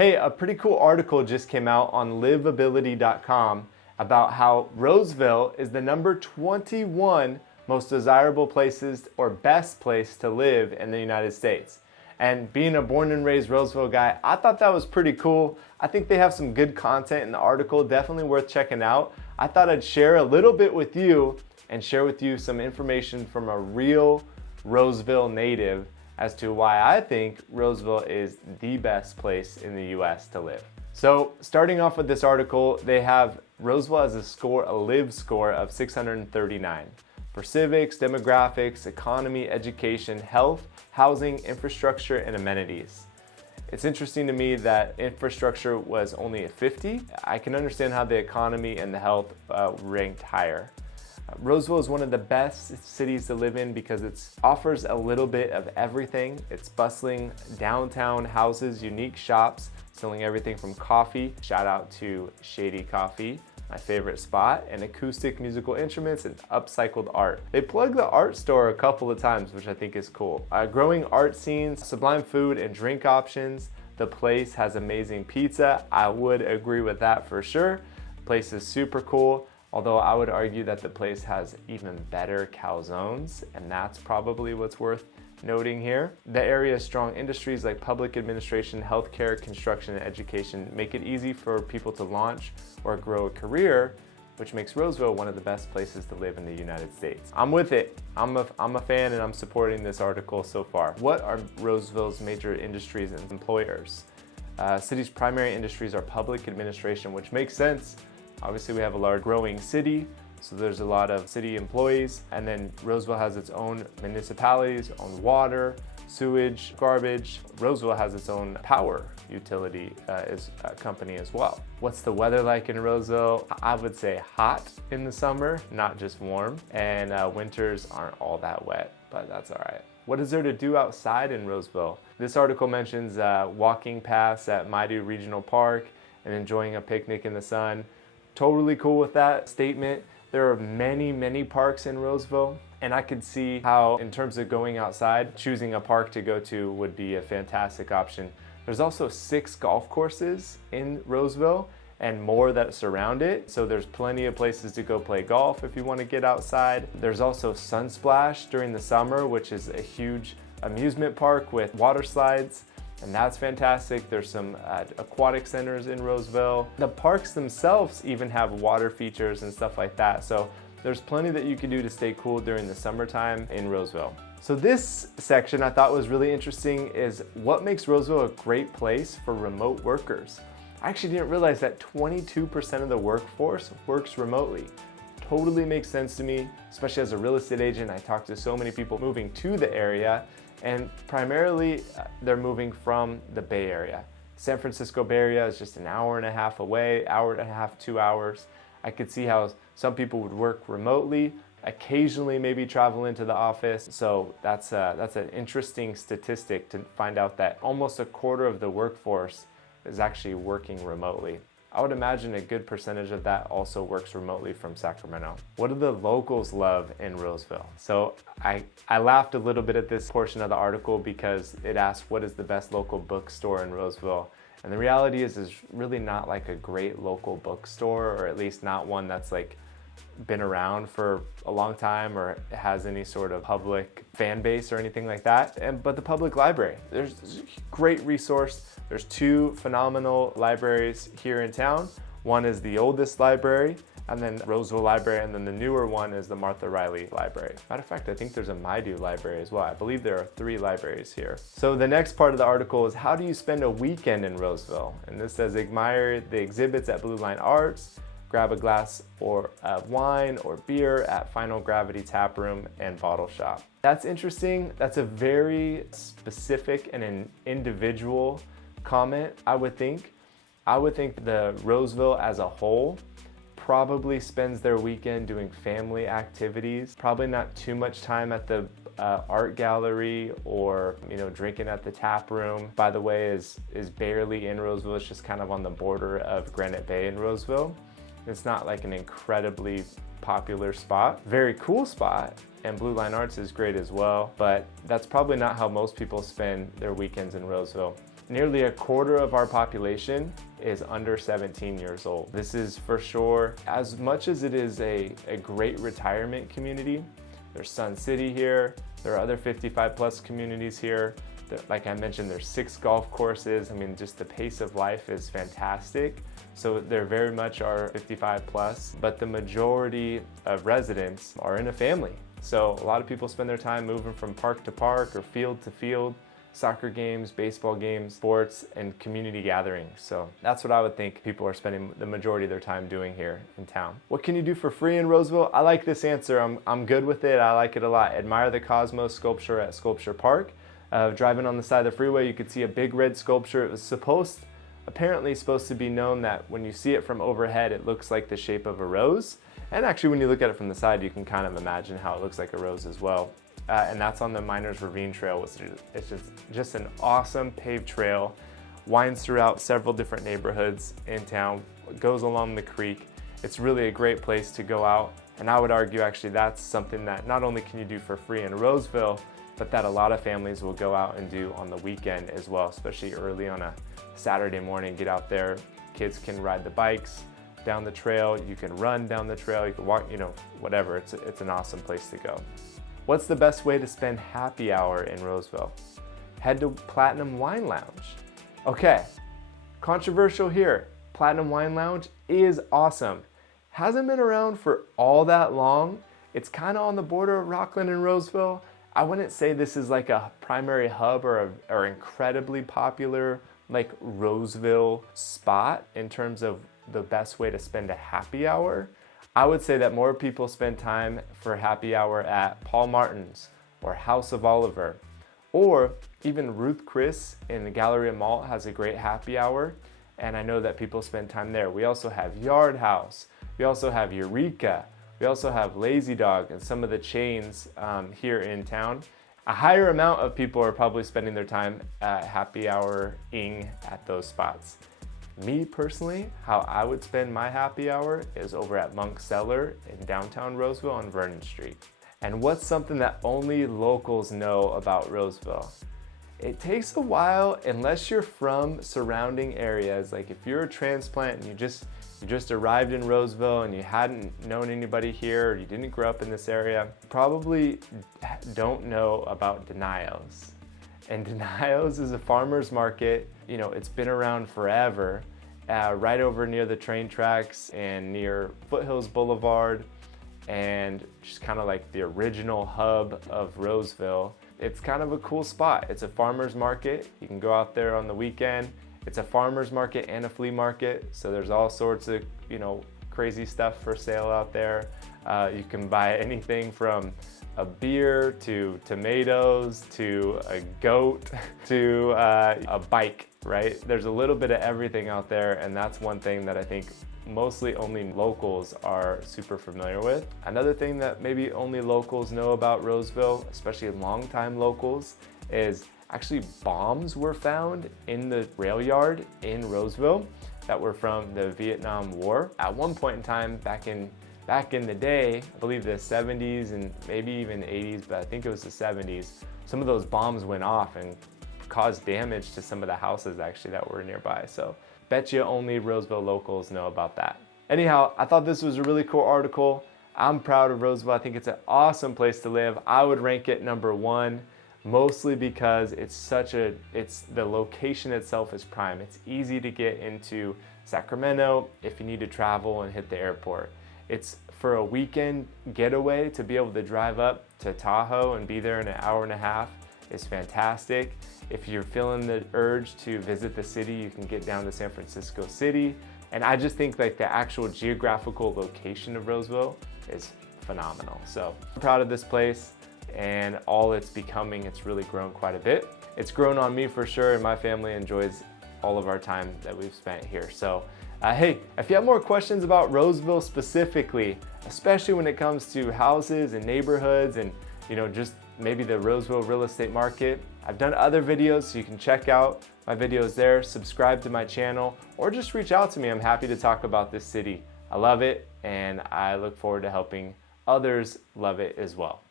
Hey, a pretty cool article just came out on livability.com about how Roseville is the number 21 most desirable places or best place to live in the United States. And being a born and raised Roseville guy, I thought that was pretty cool. I think they have some good content in the article, definitely worth checking out. I thought I'd share a little bit with you and share with you some information from a real Roseville native as to why I think Roseville is the best place in the US to live. So starting off with this article, they have Roseville has a live score of 639 for civics, demographics, economy, education, health, housing, infrastructure, and amenities. It's interesting to me that infrastructure was only a 50. I can understand how the economy and the health ranked higher. Roseville is one of the best cities to live in because it offers a little bit of everything. It's bustling downtown houses, unique shops, selling everything from coffee, shout out to Shady Coffee, my favorite spot, and acoustic musical instruments and upcycled art. They plug the art store a couple of times, which I think is cool. Growing art scenes, sublime food and drink options. The place has amazing pizza. I would agree with that for sure. The place is super cool. Although I would argue that the place has even better calzones, and that's probably what's worth noting here. The area's strong industries like public administration, healthcare, construction, and education make it easy for people to launch or grow a career, which makes Roseville one of the best places to live in the United States. I'm with it. I'm a fan and I'm supporting this article so far. What are Roseville's major industries and employers? City's primary industries are public administration, which makes sense. Obviously, we have a large growing city, so there's a lot of city employees. And then Roseville has its own municipalities, own water, sewage, garbage. Roseville has its own power utility company as well. What's the weather like in Roseville? I would say hot in the summer, not just warm. And winters aren't all that wet, but that's all right. What is there to do outside in Roseville? This article mentions walking paths at Maidu Regional Park and enjoying a picnic in the sun. Totally cool with that statement. There are many parks in Roseville, and I could see how, in terms of going outside, choosing a park to go to would be a fantastic option. There's also 6 golf courses in Roseville and more that surround it, so there's plenty of places to go play golf if you want to get outside. There's also Sunsplash during the summer, which is a huge amusement park with water slides. And that's fantastic. There's some aquatic centers in Roseville. The parks themselves even have water features and stuff like that. So there's plenty that you can do to stay cool during the summertime in Roseville. So this section I thought was really interesting is what makes Roseville a great place for remote workers. I actually didn't realize that 22% of the workforce works remotely. Totally makes sense to me, especially as a real estate agent. I talk to so many people moving to the area, and primarily they're moving from the Bay Area. San Francisco Bay Area is just an hour and a half away, hour and a half, 2 hours. I could see how some people would work remotely, occasionally maybe travel into the office. So that's an interesting statistic to find out that almost a quarter of the workforce is actually working remotely. I would imagine a good percentage of that also works remotely from Sacramento. What do the locals love in Roseville? So I laughed a little bit at this portion of the article because it asked what is the best local bookstore in Roseville? And the reality is there's really not like a great local bookstore, or at least not one that's like been around for a long time or has any sort of public fan base or anything like that. But the public library, there's a great resource. There's 2 phenomenal libraries here in town. One is the oldest library, and then Roseville Library, and then the newer one is the Martha Riley Library. Matter of fact, I think there's a Maidu library as well. I believe there are 3 libraries here. So the next part of the article is how do you spend a weekend in Roseville? And this says admire the exhibits at Blue Line Arts, grab a glass of wine or beer at Final Gravity Tap Room and Bottle Shop. That's interesting. That's a very specific and an individual comment, I would think. I would think the Roseville as a whole probably spends their weekend doing family activities, probably not too much time at the art gallery or drinking at the tap room. By the way, is barely in Roseville. It's just kind of on the border of Granite Bay and Roseville. It's not like an incredibly popular spot. Very cool spot, and Blue Line Arts is great as well, but that's probably not how most people spend their weekends in Roseville. nearly a quarter of our population is under 17 years old. This is for sure, as much as it is a great retirement community, there's Sun City here, there are other 55 plus communities here. Like I mentioned, there's 6 golf courses. I mean, just the pace of life is fantastic. So there very much are 55 plus, but the majority of residents are in a family. So a lot of people spend their time moving from park to park or field to field, soccer games, baseball games, sports, and community gatherings. So that's what I would think people are spending the majority of their time doing here in town. What can you do for free in Roseville? I like this answer. I'm good with it. I like it a lot. Admire the Cosmos sculpture at Sculpture Park. Driving on the side of the freeway, you could see a big red sculpture. It was apparently supposed to be known that when you see it from overhead, it looks like the shape of a rose. And actually, when you look at it from the side, you can kind of imagine how it looks like a rose as well. And that's on the Miners Ravine Trail. It's just an awesome paved trail, winds throughout several different neighborhoods in town, goes along the creek. It's really a great place to go out. And I would argue actually that's something that not only can you do for free in Roseville, but that a lot of families will go out and do on the weekend as well, especially early on a Saturday morning. Get out there, kids can ride the bikes down the trail, you can run down the trail, you can walk, whatever. It's an awesome place to go. What's the best way to spend happy hour in Roseville? Head to Platinum Wine Lounge. Okay, controversial here. Platinum Wine Lounge is awesome. Hasn't been around for all that long. It's kind of on the border of Rockland and Roseville. I wouldn't say this is like a primary hub or incredibly popular like Roseville spot in terms of the best way to spend a happy hour. I would say that more people spend time for happy hour at Paul Martin's or House of Oliver, or even Ruth Chris in the Galleria Mall has a great happy hour, and I know that people spend time there. We also have Yard House, we also have Eureka, we also have Lazy Dog and some of the chains here in town. A higher amount of people are probably spending their time at happy hour-ing at those spots. Me personally, how I would spend my happy hour is over at Monk's Cellar in downtown Roseville on Vernon Street. And what's something that only locals know about Roseville? It takes a while, unless you're from surrounding areas, like if you're a transplant and you just arrived in Roseville and you hadn't known anybody here, or you didn't grow up in this area, probably don't know about Denials. And Denials is a farmer's market. It's been around forever, right over near the train tracks and near Foothills Boulevard, and just kind of like the original hub of Roseville. It's kind of a cool spot. It's a farmer's market. You can go out there on the weekend. It's a farmer's market and a flea market, so there's all sorts of crazy stuff for sale out there. You can buy anything from a beer to tomatoes to a goat to a bike, right? There's a little bit of everything out there, and that's one thing that I think mostly only locals are super familiar with. Another thing that maybe only locals know about Roseville, especially longtime locals, is actually bombs were found in the rail yard in Roseville that were from the Vietnam War. At one point in time, back in the day, I believe the 70s and maybe even 80s, but I think it was the 70s, some of those bombs went off and caused damage to some of the houses actually that were nearby. So bet you only Roseville locals know about that. Anyhow, I thought this was a really cool article. I'm proud of Roseville. I think it's an awesome place to live. I would rank it number 1, mostly because it's the location itself is prime. It's easy to get into Sacramento if you need to travel and hit the airport. It's for a weekend getaway to be able to drive up to Tahoe and be there in an hour and a half is fantastic. If you're feeling the urge to visit the city, you can get down to San Francisco City. And I just think like the actual geographical location of Roseville is phenomenal. So I'm proud of this place and all it's becoming. It's really grown quite a bit. It's grown on me for sure, and my family enjoys all of our time that we've spent here. So hey, if you have more questions about Roseville specifically, especially when it comes to houses and neighborhoods and just maybe the Roseville real estate market, I've done other videos, so you can check out my videos there, subscribe to my channel, or just reach out to me. I'm happy to talk about this city. I love it, and I look forward to helping others love it as well.